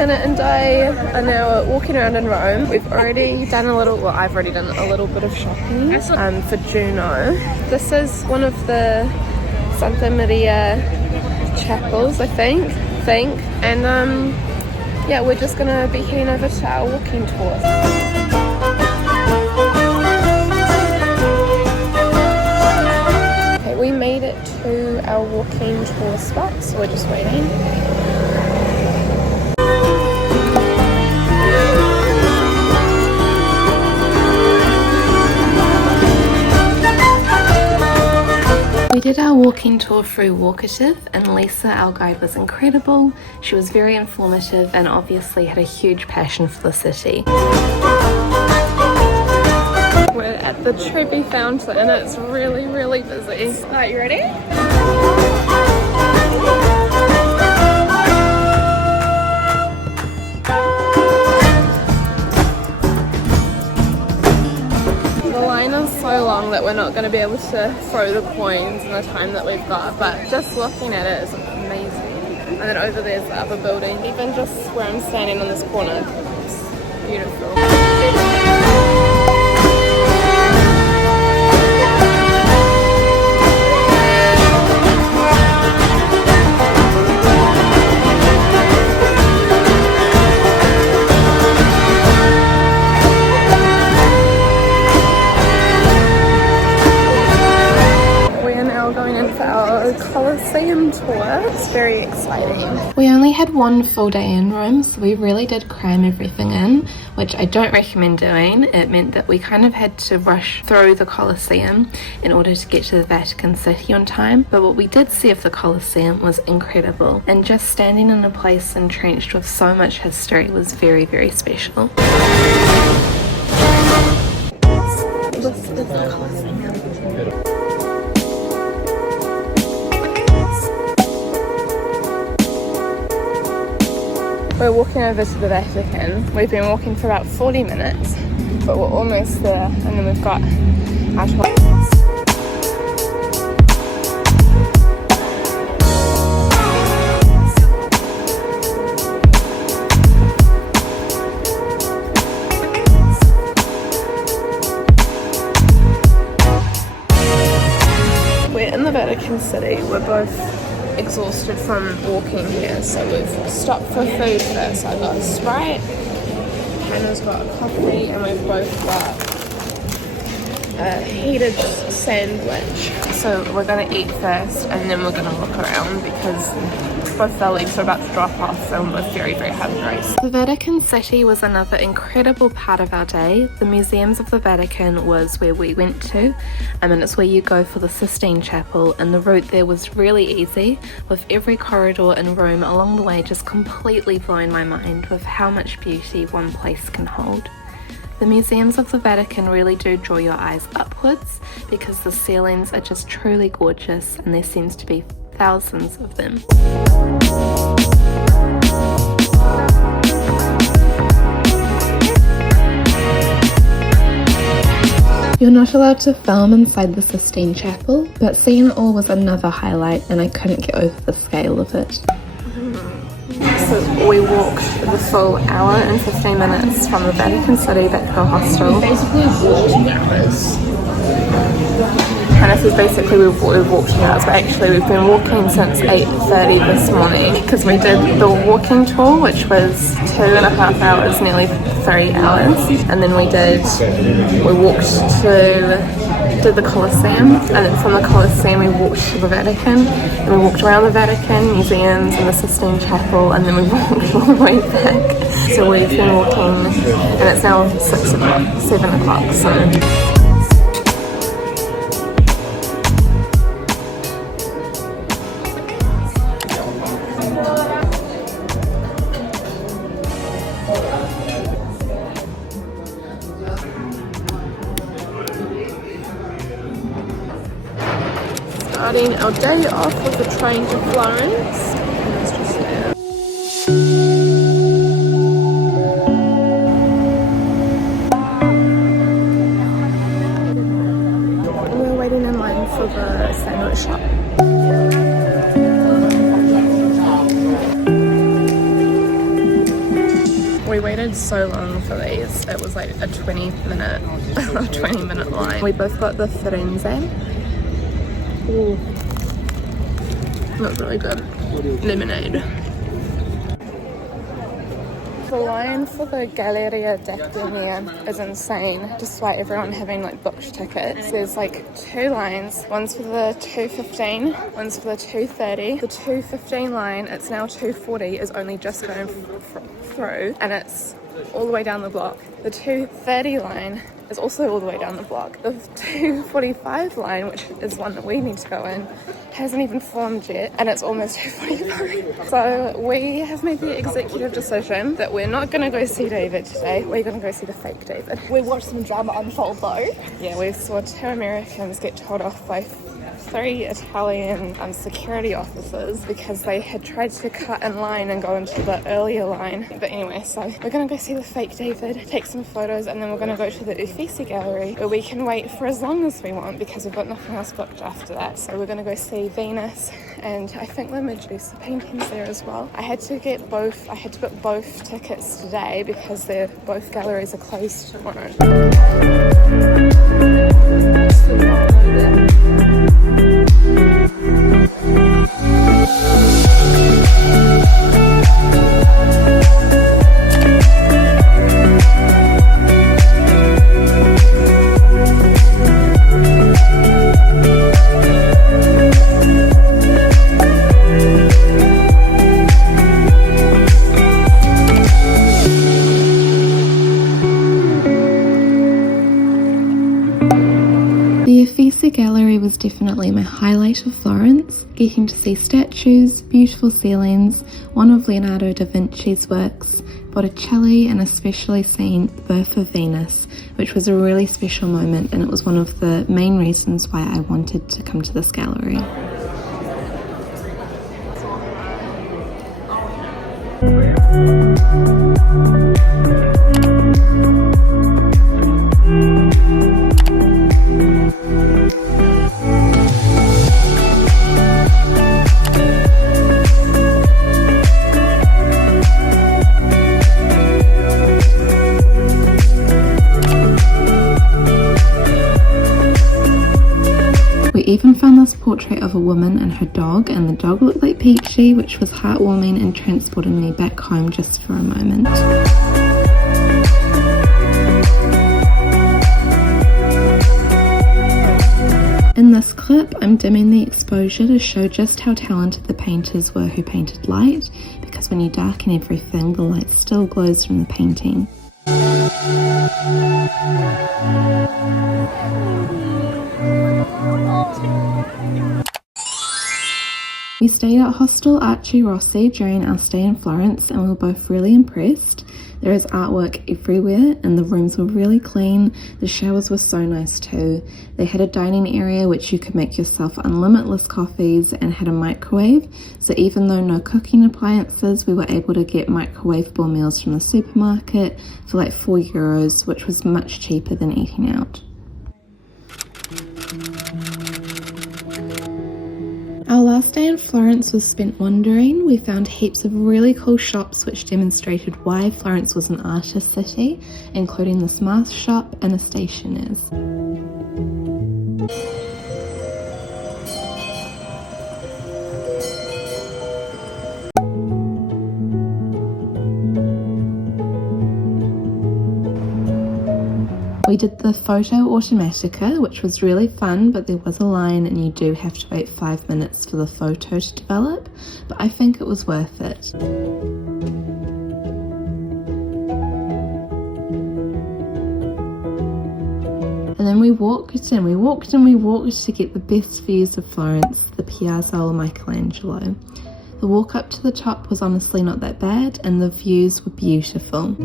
Hannah and I are now walking around in Rome. We've already done a little, well, I've already done a little bit of shopping for Juno. This is one of the Santa Maria chapels, I think. And yeah, we're just gonna be heading over to our walking tour. Okay, we made it to our walking tour spot, so we're just waiting. We did our walking tour through Walkative, and Lisa, our guide, was incredible. She was very informative and obviously had a huge passion for the city. We're at the Trevi Fountain and it's really, really busy. Are you ready? So long that we're not going to be able to throw the coins in the time that we've got, but just looking at it is amazing. And then over there's the other building. Even just where I'm standing on this corner, it's beautiful. Colosseum tour. It's very exciting. We only had one full day in Rome, so we really did cram everything in, which I don't recommend doing. It meant that we kind of had to rush through the Colosseum in order to get to the Vatican City on time, but what we did see of the Colosseum was incredible, and just standing in a place entrenched with so much history was very, very special. This is the Colosseum. We're walking over to the Vatican. We've been walking for about 40 minutes, but we're almost there. And then we've got our toilet. We're in the Vatican City. We're both exhausted from walking here, so we've stopped for food first. I got a Sprite, Hannah's got a coffee, and we've both got a heated sandwich. So we're going to eat first and then we're going to look around because both our legs are about to drop off, so we're both very, very hungry. The Vatican City was another incredible part of our day. The museums of the Vatican was where we went to, and it's where you go for the Sistine Chapel, and the route there was really easy, with every corridor in Rome along the way just completely blowing my mind with how much beauty one place can hold. The museums of the Vatican really do draw your eyes upwards because the ceilings are just truly gorgeous, and there seems to be thousands of them. You're not allowed to film inside the Sistine Chapel, but seeing it all was another highlight, and I couldn't get over the scale of it. So we walked the full hour and 15 minutes from the Vatican City back to our hostel. Basically walked hours. And this is basically we've walked 2 hours, but actually we've been walking since 8:30 this morning because we did the walking tour, which was 2.5 hours, nearly 3 hours, and then we did the Colosseum, and then from the Colosseum we walked to the Vatican, and we walked around the Vatican, museums, and the Sistine Chapel, and then we walked all the way back. So we've been walking, and it's now 6 o'clock, 7 o'clock, so. Starting our day off with a train to Florence. It's just there. And we're waiting in line for the sandwich shop. We waited so long for these. It was like a 20-minute line. We both got the firenze. Ooh, that's really good. Lemonade. The line for the Galleria d'Academia is insane, despite everyone having like booked tickets. There's like 2 lines. One's for the 2:15, one's for the 2:30. The 2:15 line, it's now 2:40, is only just going through, and it's all the way down the block. The 2:30 line is also all the way down the block. The 2:45 line, which is one that we need to go in, hasn't even formed yet, and it's almost 2:45. So we have made the executive decision that we're not going to go see David today. We're going to go see the fake David. We watched some drama unfold though. Yeah, we saw 2 Americans get told off by 3 Italian security officers because they had tried to cut in line and go into the earlier line. But anyway, so we're going to go see the fake David, take some photos, and then we're going to go to the Uffizi gallery where we can wait for as long as we want because we've got nothing else booked after that. So we're going to go see Venus and I think the Medusa paintings there as well. I had to book both tickets today because both galleries are closed tomorrow. Gallery was definitely my highlight of Florence, getting to see statues, beautiful ceilings, one of Leonardo da Vinci's works, Botticelli, and especially seeing the birth of Venus, which was a really special moment, and it was one of the main reasons why I wanted to come to this gallery. We even found this portrait of a woman and her dog, and the dog looked like Peachy, which was heartwarming and transported me back home just for a moment. In this clip, I'm dimming the exposure to show just how talented the painters were who painted light, because when you darken everything, the light still glows from the painting. We stayed at Hostel Arci Rossi during our stay in Florence, and we were both really impressed. There is artwork everywhere, and the rooms were really clean. The showers were so nice too. They had a dining area which you could make yourself unlimitless coffees, and had a microwave, so even though no cooking appliances, we were able to get microwavable meals from the supermarket for like €4, which was much cheaper than eating out. Our last day in Florence was spent wandering. We found heaps of really cool shops which demonstrated why Florence was an artist city, including this mask shop and a stationer's. We did the foto automatica, which was really fun, but there was a line and you do have to wait 5 minutes for the photo to develop, but I think it was worth it. And then we walked and we walked and we walked to get the best views of Florence, the Piazza of Michelangelo. The walk up to the top was honestly not that bad, and the views were beautiful.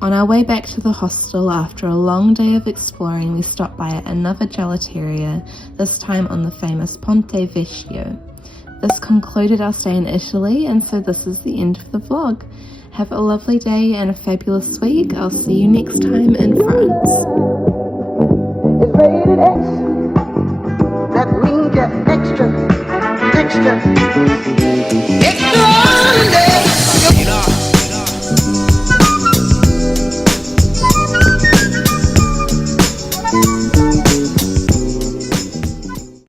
On our way back to the hostel after a long day of exploring, we stopped by another gelateria, this time on the famous Ponte Vecchio. This concluded our stay in Italy, and so this is the end of the vlog. Have a lovely day and a fabulous week. I'll see you next time in France. It's rated X. That means you're extra. extra.